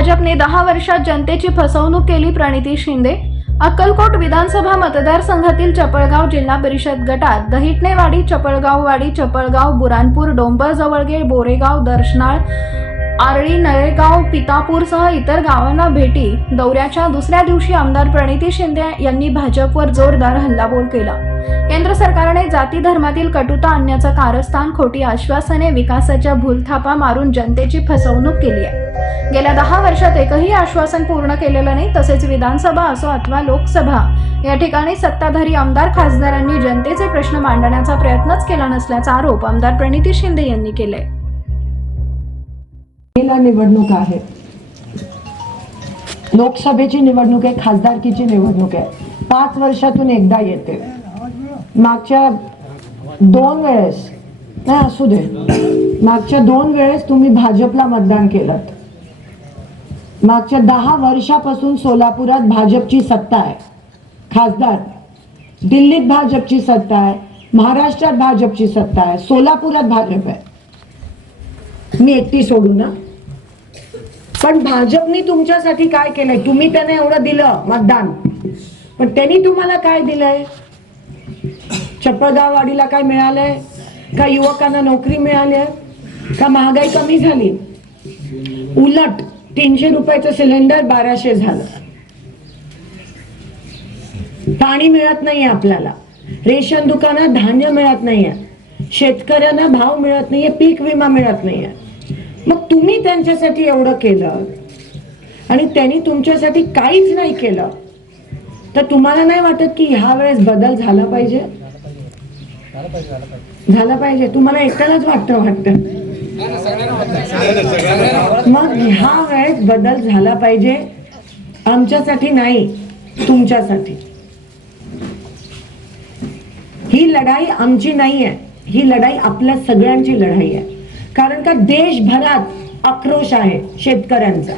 भाजपने दहा वर्षात जनतेची फसवणूक केली प्रणिती शिंदे. अक्कलकोट विधानसभा मतदारसंघातील चपळगाव जिल्हा परिषद गटात दहिटणेवाडी चपळगाववाडी चपळगाव बुरानपूर डोंबर जवळगे बोरेगाव दर्शनाळ आरळी नळेगाव पितापूरसह इतर गावांना भेटी. दौऱ्याच्या दुसऱ्या दिवशी आमदार प्रणिती शिंदे यांनी भाजपवर जोरदार हल्लाबोल केला. केंद्र सरकारने जाती धर्मातील कटुता आणण्याचं कारस्थान खोटी आश्वासने विकासाच्या भूलथापा मारून जनतेची फसवणूक केली आहे. गेल्या दहा वर्षात एकही आश्वासन पूर्ण केलेलं नाही तसेच विधानसभा असो अथवा लोकसभा या ठिकाणी सत्ताधारी आमदार खासदारांनी जनतेचे प्रश्न मांडण्याचा प्रयत्नच केला नसल्याचा आरोप आमदार प्रणिती शिंदे यांनी केलाय. पहिला निवडणूक आहे. लोकसभेची निवडणूक आहे खासदारकीची निवडणूक आहे. पाच वर्षातून एकदा येते. मागच्या दोन वेळेस नाही असू दे. मागच्या दोन वेळेस तुम्ही भाजपला मतदान केलं मागच्या दहा वर्षापासून सोलापुरात भाजपची सत्ता आहे. खासदार. दिल्लीत भाजपची सत्ता आहे. महाराष्ट्रात भाजपची सत्ता आहे. सोलापुरात भाजप आहे. मी एकटी सोडू ना? पण भाजपने तुमच्यासाठी काय केलंय? तुम्ही त्यांना एवढं दिलं मतदान. पण त्यांनी तुम्हाला काय दिलंय? चपळगाववाडीला काय मिळालंय? का युवकांना नोकरी मिळाली आहे का महागाई कमी झाली? उलट तीनशे रुपयाचं सिलेंडर बाराशे झालं. पाणी मिळत नाहीये आपल्याला. रेशन दुकानात धान्य मिळत नाहीये. शेतकऱ्यांना भाव मिळत नाहीये पीक विमा मिळत नाहीये. मग तुम्ही त्यांच्यासाठी एवढं केलं आणि त्यांनी तुमच्यासाठी काहीच नाही केलं तर तुम्हाला नाही वाटत की ह्या वेळेस बदल झाला पाहिजे? झाला पाहिजे. तुम्हाला एकट्यालाच वाटतं वाटतं? मग ह्या वेळेस बदल झाला पाहिजे आमच्यासाठी नाही तुमच्यासाठी. ही लढाई आमची नाही आहे ही लढाई आपल्या सगळ्यांची लढाई आहे. कारण का देशभरात आक्रोश आहे शेतकऱ्यांचा.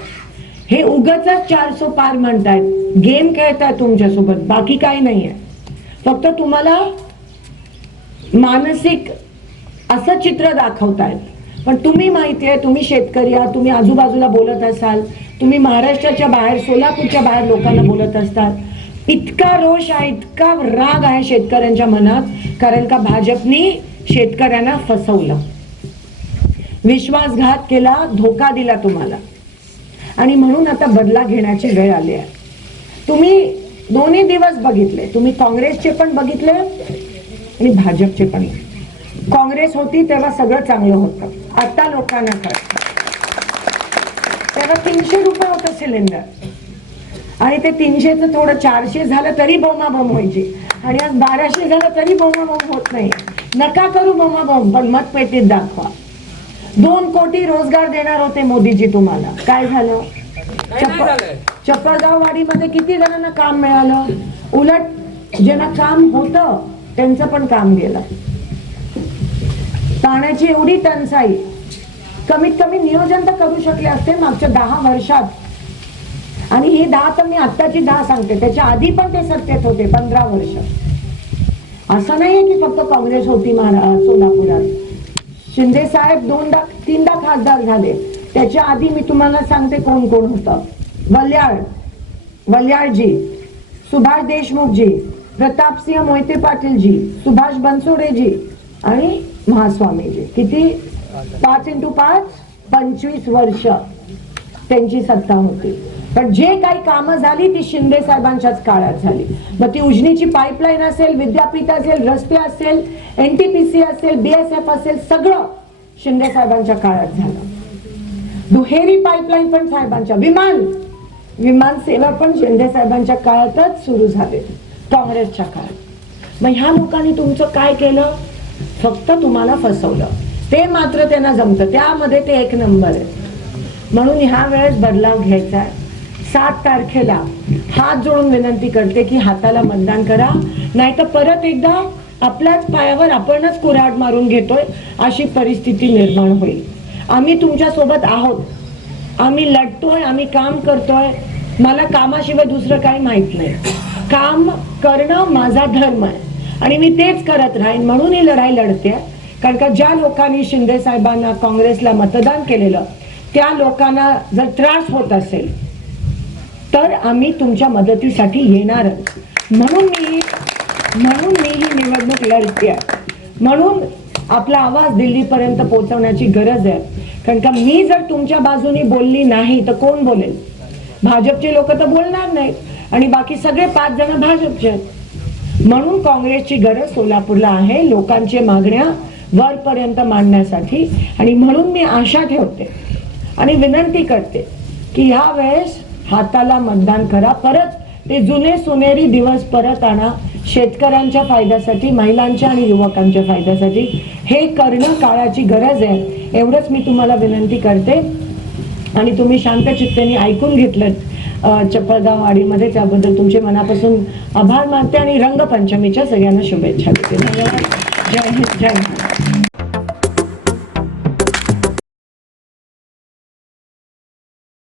हे उगच चारसो पार म्हणतायत. गेम खेळतायत तुमच्यासोबत. बाकी काही नाही आहे फक्त तुम्हाला मानसिक असं चित्र दाखवतायत. पण तुम्ही माहिती आहे तुम्ही शेतकरी आहात तुम्ही आजूबाजूला बोलत असाल तुम्ही महाराष्ट्राच्या बाहेर सोलापूरच्या बाहेर लोकांना बोलत असताल इतका रोष आहे इतका राग आहे शेतकऱ्यांच्या मनात कारण का भाजपनी शेतकऱ्यांना फसवलं. विश्वासघात केला धोका दिला तुम्हाला. आणि म्हणून आता बदला घेण्याची वेळ आली आहे. तुम्ही दोन्ही दिवस बघितले. तुम्ही काँग्रेसचे पण बघितले आणि भाजपचे पण. काँग्रेस होती तेव्हा सगळं चांगलं होतं. आता लोकांना कळत. तेव्हा तीनशे रुपये होतं सिलेंडर. आणि ते तीनशेचं थोडं चारशे झालं तरी बोमाबोम व्हायची. आणि आज बाराशे झालं तरी बोमाबोम होत नाही. नका करू बोमाबोम पण मतपेटीत दाखवा. दोन कोटी रोजगार देणार होते मोदीजी तुम्हाला. काय झालं? चप्पल चप्पळगाव वाडीमध्ये किती जणांना काम मिळालं? उलट ज्यांना काम होतं त्यांचं पण काम गेलं. पाण्याची एवढी टंचाई. कमीत कमी नियोजन तर करू शकले असते मागच्या दहा वर्षात. आणि ही दहा तर मी आत्ताची दहा सांगते. त्याच्या आधी पण ते सत्तेत होते पंधरा वर्ष. असं नाहीये की फक्त काँग्रेस होती महारा सोलापुरात. शिंदे साहेब दोनदा तीनदा खासदार झाले. त्याच्या आधी मी तुम्हाला सांगते कोण कोण होतं. वल्याळ वल्याळजी सुभाष देशमुखजी प्रतापसिंह मोहिते पाटीलजी सुभाष बनसोडेजी आणि महास्वामीजी. किती? पाच इंटू पाच पंचवीस वर्ष त्यांची सत्ता होती. पण जे काही कामं झाली ती शिंदे साहेबांच्याच काळात झाली. मग ती उजनीची पाईपलाईन असेल विद्यापीठ असेल रस्ते असेल एनटीपीसी असेल बीएसएफ असेल सगळं शिंदे साहेबांच्या काळात झालं. दुहेरी पाईपलाईन पण साहेबांच्या विमान विमान सेवा पण शिंदे साहेबांच्या काळातच सुरू झाले काँग्रेसच्या काळात. मग ह्या लोकांनी तुमचं काय केलं? फक्त तुम्हाला फसवलं. ते मात्र त्यांना जमतं. त्यामध्ये ते एक नंबर आहे. म्हणून ह्या वेळेस बदलाव घ्यायचा आहे. सात तारखेला हात जोडून विनंती करते की हाताला मतदान करा. नाहीतर परत एकदा आपल्याच पायावर आपणच कुऱ्हाड मारून घेतोय अशी परिस्थिती निर्माण होईल. आम्ही तुमच्यासोबत आहोत. आम्ही लढतोय आम्ही काम करतोय. मला कामाशिवाय दुसरं काही माहीत नाही. काम करणं माझा धर्म आहे. आणि मी तेच करत राहीन म्हणून ही लढाई लढते कारण का ज्या लोकांनी शिंदे साहेबांना काँग्रेसला मतदान केलेलं त्या लोकांना जर त्रास होत असेल तर आम्ही तुमच्या मदतीसाठी येणारच म्हणून मी म्हणून मी ही निवडणूक लढते म्हणून आपला आवाज दिल्लीपर्यंत पोहोचवण्याची गरज आहे. कारण का मी जर तुमच्या बाजूनी बोलली नाही तर कोण बोलेल? भाजपचे लोक तर बोलणार नाहीत. आणि बाकी सगळे पाच जण भाजपचे आहेत. म्हणून काँग्रेसची गरज सोलापूरला आहे लोकांच्या मागण्या वरपर्यंत मांडण्यासाठी. आणि म्हणून मी आशा ठेवते आणि विनंती करते की ह्या वेळेस हाताला मतदान करा. परत ते जुने सोनेरी दिवस परत आणा. शेतकऱ्यांच्या फायद्यासाठी महिलांच्या आणि युवकांच्या फायद्यासाठी. हे करणं काळाची गरज आहे. एवढंच मी तुम्हाला विनंती करते. आणि तुम्ही शांत चित्तेने ऐकून घेतलं अ, वाडीमध्ये त्याबद्दल तुमचे मनापासून आभार मानते आणि रंगपंचमीच्या सगळ्यांना शुभेच्छा देते. धन्यवाद. जय हिंद जय